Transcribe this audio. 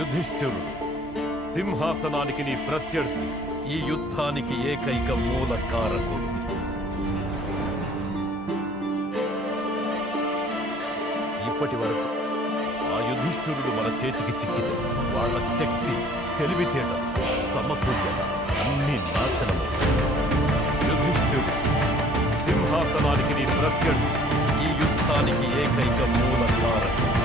యుధిష్ఠిరుడు సింహాసనానికి నీ ప్రత్యర్థి. ఈ యుద్ధానికి ఏకైక మూల కారకుడు. ఇప్పటి వరకు ఆ యుధిష్ఠిరుడు మన చేతికి చిక్కితే వాళ్ళ శక్తి, తెలివితేట, సమతుల్యత అన్ని నాశనము. యుధిష్ఠిరుడు సింహాసనానికి నీ ప్రత్యర్థి. ఈ యుద్ధానికి ఏకైక మూల కారకుడు.